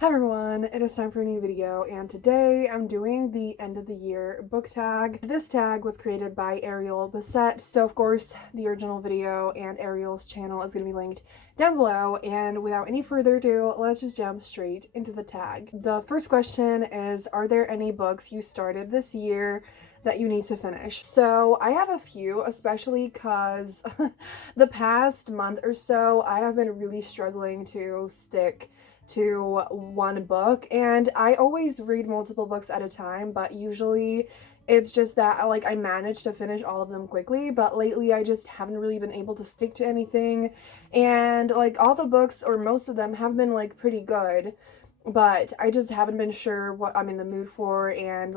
Hi everyone, it is time for a new video, and today I'm doing the end of the year book tag. This tag was created by Ariel Bissett, so of course the original video and Ariel's channel is going to be linked down below, and without any further ado, let's just jump straight into the tag. The first question is, are there any books you started this year that you need to finish? So I have a few, especially because the past month or so I have been really struggling to stick to one book, and I always read multiple books at a time, but usually it's just that I manage to finish all of them quickly, but lately I just haven't really been able to stick to anything, and all the books, or most of them, have been pretty good, but I just haven't been sure what I'm in the mood for and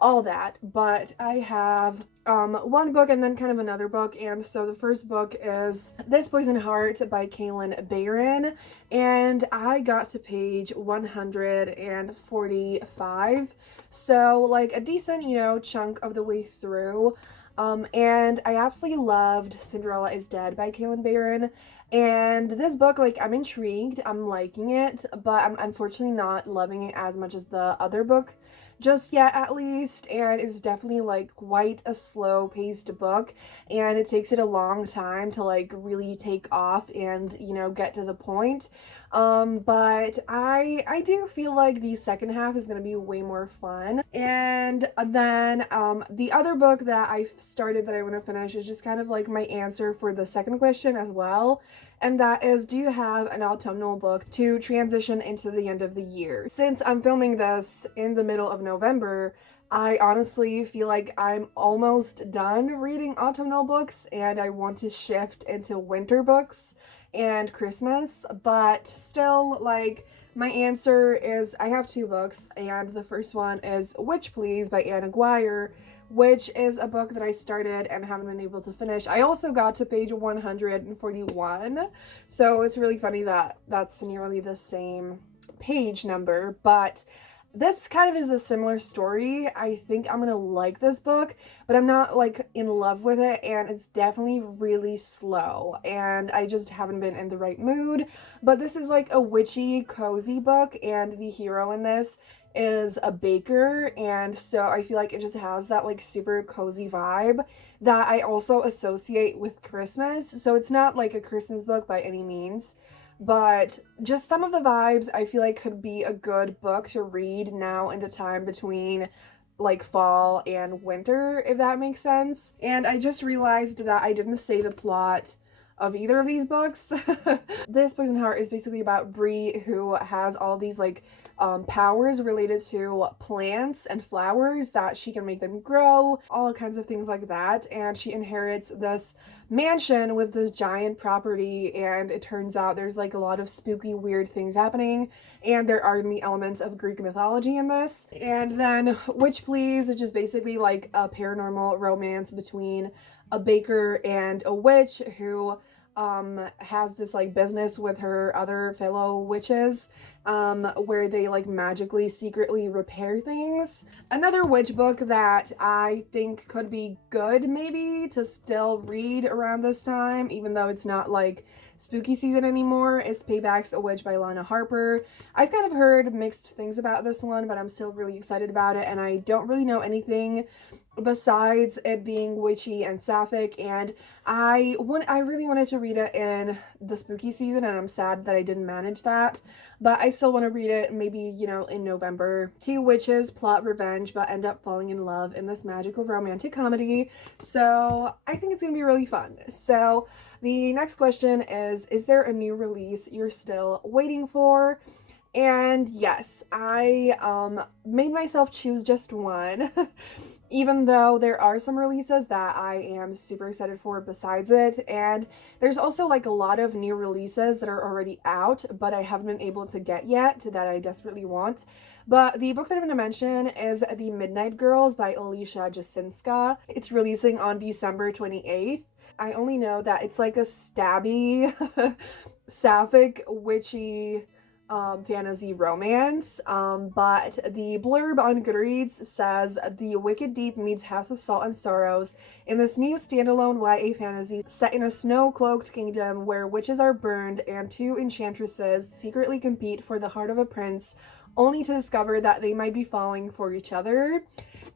all that. But I have one book and then kind of another book, and so the first book is This Poison Heart by Kaylin Barron, and I got to page 145, so like a decent, chunk of the way through. And I absolutely loved Cinderella is Dead by Kaylin Barron. And this book, I'm intrigued, I'm liking it, but I'm unfortunately not loving it as much as the other book just yet, at least. And it's definitely quite a slow paced book, and it takes it a long time to really take off and get to the point. But I do feel like the second half is going to be way more fun. And then the other book that I started that I want to finish is just kind of like my answer for the second question as well, and that is, do you have an autumnal book to transition into the end of the year? Since I'm filming this in the middle of November, I honestly feel like I'm almost done reading autumnal books, and I want to shift into winter books and Christmas, but still, my answer is I have two books, and the first one is Witch Please by Anna Guire, which is a book that I started and haven't been able to finish. I also got to page 141, so it's really funny that that's nearly the same page number, but this kind of is a similar story. I think I'm gonna like this book, but I'm not in love with it, and it's definitely really slow, and I just haven't been in the right mood. But this is a witchy, cozy book, and the hero in this is a baker, and so I feel like it just has that super cozy vibe that I also associate with Christmas. So it's not like a Christmas book by any means, but just some of the vibes I feel like could be a good book to read now in the time between fall and winter, if that makes sense. And I just realized that I didn't say the plot of either of these books. This Poison Heart is basically about Bree, who has all these powers related to plants and flowers, that she can make them grow, all kinds of things like that, and she inherits this mansion with this giant property, and it turns out there's a lot of spooky, weird things happening, and there are gonna be elements of Greek mythology in this. And then Witch Please is just basically a paranormal romance between a baker and a witch who has this business with her other fellow witches, where they magically secretly repair things. Another witch book that I think could be good maybe to still read around this time, even though it's not spooky season anymore, is Payback's a Witch by Lana Harper. I've kind of heard mixed things about this one, but I'm still really excited about it, and I don't really know anything besides it being witchy and sapphic, and I really wanted to read it in the spooky season, and I'm sad that I didn't manage that, but I still want to read it maybe, in November. Two witches plot revenge but end up falling in love in this magical romantic comedy, so I think it's gonna be really fun. So the next question is there a new release you're still waiting for? And yes, I made myself choose just one, even though there are some releases that I am super excited for besides it. And there's also a lot of new releases that are already out, but I haven't been able to get yet, that I desperately want. But the book that I'm going to mention is The Midnight Girls by Alicia Jasinska. It's releasing on December 28th. I only know that it's a stabby, sapphic, witchy fantasy romance. But the blurb on Goodreads says the Wicked Deep meets House of Salt and Sorrows in this new standalone YA fantasy set in a snow-cloaked kingdom where witches are burned and two enchantresses secretly compete for the heart of a prince, only to discover that they might be falling for each other.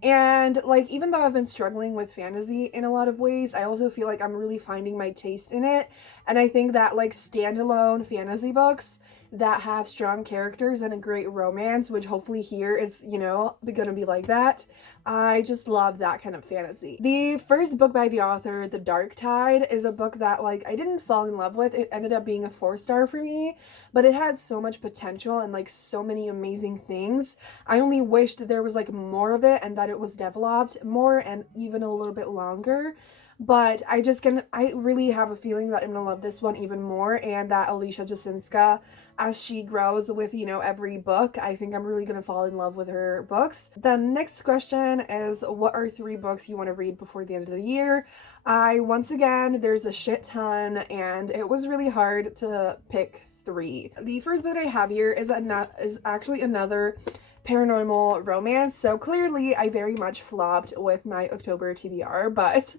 And like, even though I've been struggling with fantasy in a lot of ways, I also feel like I'm really finding my taste in it. And I think that like standalone fantasy books that have strong characters and a great romance, which hopefully here is, gonna be like that. I just love that kind of fantasy. The first book by the author, The Dark Tide, is a book that like I didn't fall in love with. It ended up being a 4-star for me, but it had so much potential and like so many amazing things. I only wished there was like more of it and that it was developed more and even a little bit longer. But I really have a feeling that I'm gonna love this one even more, and that Alicia Jasinska, as she grows with, every book, I think I'm really gonna fall in love with her books. The next question is, what are 3 books you want to read before the end of the year? Once again, there's a shit ton, and it was really hard to pick 3. The first book I have here is actually another paranormal romance. So clearly I very much flopped with my October TBR, but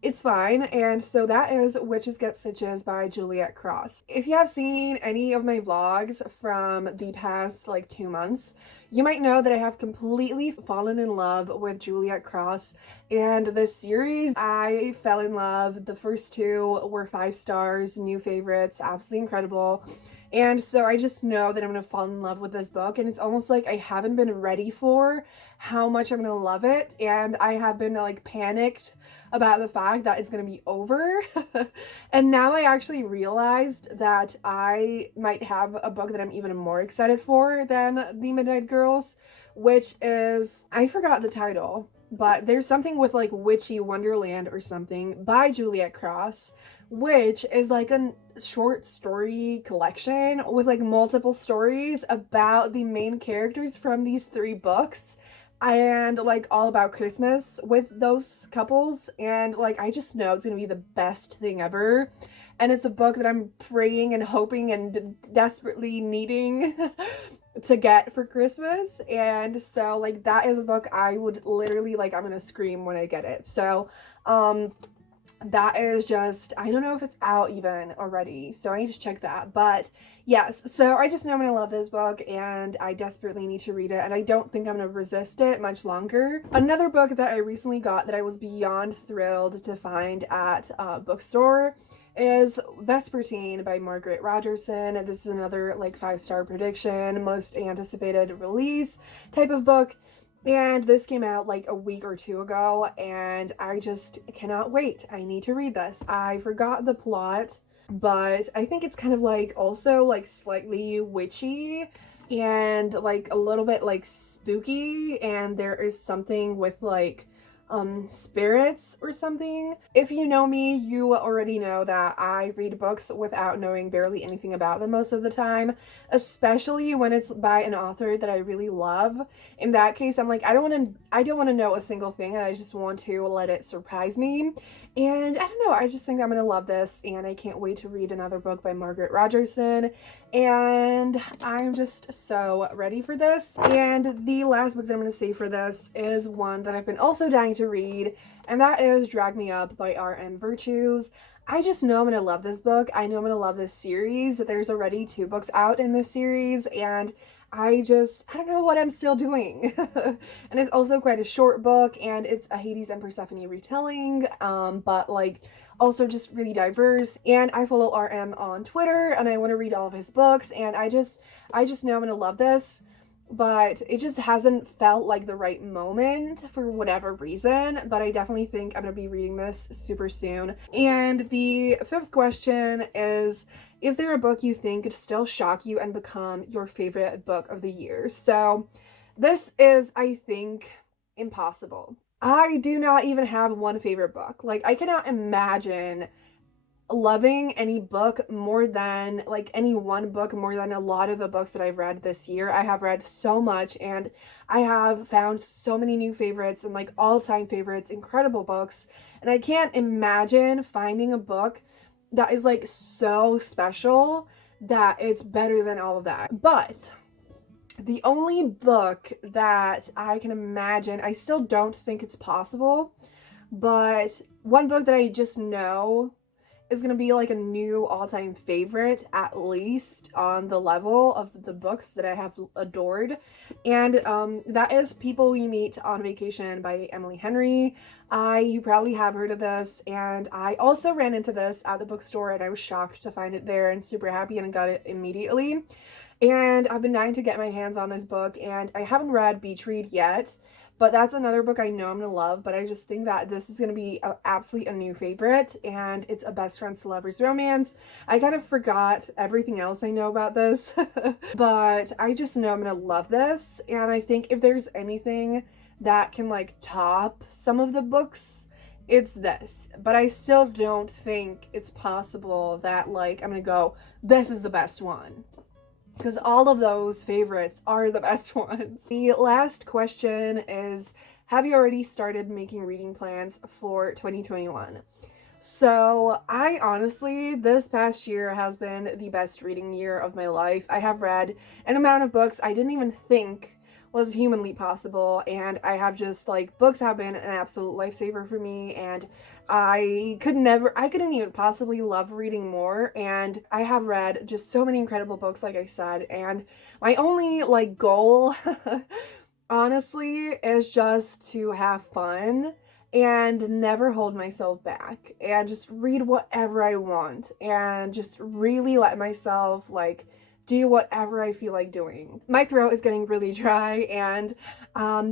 it's fine. And so that is Witches Get Stitches by Juliet Cross. If you have seen any of my vlogs from the past like 2 months, you might know that I have completely fallen in love with Juliet Cross and this series. I fell in love. The first 2 were 5 stars, new favorites, absolutely incredible. And so I just know that I'm going to fall in love with this book, and it's almost like I haven't been ready for how much I'm going to love it, and I have been like panicked about the fact that it's going to be over. And now I actually realized that I might have a book that I'm even more excited for than The Midnight Girls, which is, I forgot the title, but there's something with like Witchy Wonderland or something by Juliet Cross, which is like a short story collection with like multiple stories about the main characters from these 3 books, and like all about Christmas with those couples. And like I just know it's gonna be the best thing ever, and it's a book that I'm praying and hoping and desperately needing to get for Christmas. And so like that is a book I would literally like, I'm gonna scream when I get it. So that is just, I don't know if it's out even already, so I need to check that. But yes, so I just know I'm gonna love this book, and I desperately need to read it, and I don't think I'm gonna resist it much longer. Another book that I recently got that I was beyond thrilled to find at a bookstore is Bespouting by Margaret Rogerson. This is another like 5-star prediction, most anticipated release type of book. And this came out like a week or 2 ago, and I just cannot wait. I need to read this. I forgot the plot, but I think it's kind of like also like slightly witchy and like a little bit like spooky, and there is something with like spirits or something. If you know me, you already know that I read books without knowing barely anything about them most of the time, especially when it's by an author that I really love. In that case, I'm like, I don't want to know a single thing, and I just want to let it surprise me. And I don't know, I just think I'm gonna love this, and I can't wait to read another book by Margaret Rogerson, and I'm just so ready for this. And the last book that I'm gonna say for this is one that I've been also dying to read, and that is Drag Me Up by R.M. Virtues. I just know I'm gonna love this book. I know I'm gonna love this series. There's already 2 books out in this series, and I don't know what I'm still doing. And it's also quite a short book, and it's a Hades and Persephone retelling, but like also just really diverse. And I follow RM on Twitter, and I want to read all of his books, and I just know I'm gonna love this, but it just hasn't felt like the right moment for whatever reason. But I definitely think I'm gonna be reading this super soon. And the 5th question is there a book you think could still shock you and become your favorite book of the year? So this is, I think, impossible. I do not even have one favorite book. Like, I cannot imagine loving any book more than, like, any one book more than a lot of the books that I've read this year. I have read so much, and I have found so many new favorites and like all-time favorites, incredible books, and I can't imagine finding a book that is like so special that it's better than all of that. But the only book that I can imagine, I still don't think it's possible, but one book that I just know is going to be like a new all-time favorite, at least on the level of the books that I have adored, and that is People We Meet on Vacation by Emily Henry. You probably have heard of this, and I also ran into this at the bookstore, and I was shocked to find it there and super happy and got it immediately. And I've been dying to get my hands on this book, and I haven't read Beach Read yet, but that's another book I know I'm gonna love. But I just think that this is gonna be absolutely a new favorite, and it's a best friends to lovers romance. I kind of forgot everything else I know about this, but I just know I'm gonna love this. And I think if there's anything that can like top some of the books, it's this. But I still don't think it's possible that like I'm gonna go, this is the best one, because all of those favorites are the best ones. The last question is, have you already started making reading plans for 2021? So I honestly, this past year has been the best reading year of my life. I have read an amount of books I didn't even think was humanly possible, and I have just like, books have been an absolute lifesaver for me, and I couldn't even possibly love reading more. And I have read just so many incredible books, like I said, and my only like goal honestly is just to have fun and never hold myself back and just read whatever I want and just really let myself like do whatever I feel like doing. My throat is getting really dry, and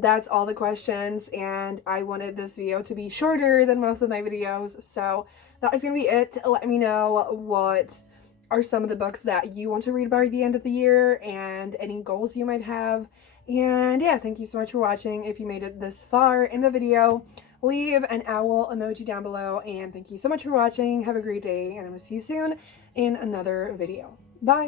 that's all the questions, and I wanted this video to be shorter than most of my videos, so that is gonna be it. Let me know what are some of the books that you want to read by the end of the year and any goals you might have. And yeah, thank you so much for watching. If you made it this far in the video, leave an owl emoji down below, and thank you so much for watching. Have a great day, and I will see you soon in another video. Bye!